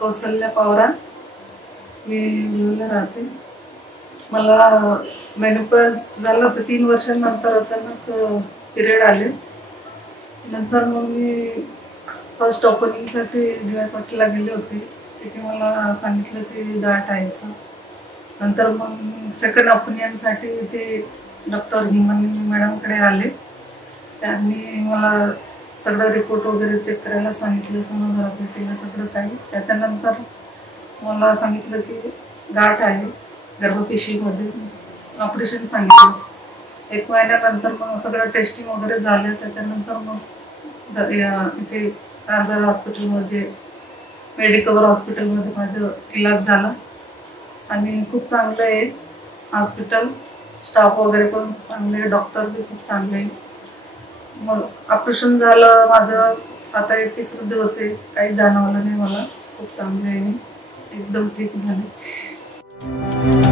कौशल्या पवार मी मुंबईला राहते। मला मेनोपॉज झालं होतं 3 वर्षांनंतर अचानक पिरियड आले। नंतर मग मी फर्स्ट ओपनिंगसाठी डी.वाय पाटीलला गेले होते। तिथे मला सांगितलं की गाठ आहे असं। नंतर मग सेकंड ओपिनियनसाठी ते डॉक्टर हिमानी मॅडमकडे आले। त्यांनी मला सगळं रिपोर्ट वगैरे चेक करायला सांगितलं, सोनोग्राफीला सगळं काही। त्याच्यानंतर मला सांगितलं की गाठ आहे गर्भपिशवीमध्ये, ऑपरेशन सांगितलं। 1 महिन्यानंतर मग सगळं टेस्टिंग वगैरे झालं। त्याच्यानंतर मग इथे आर्दर हॉस्पिटलमध्ये, मेडिकवर हॉस्पिटलमध्ये माझं इलाज झाला आणि खूप चांगलं आहे हॉस्पिटल। स्टाफ वगैरे पण चांगले, डॉक्टर भी खूप चांगले आहे। मग ऑपरेशन झालं माझं, आता 31 दिवस आहे, काही जाणवलं नाही मला। खूप चांगलं आहे, एकदम ठीक झाले।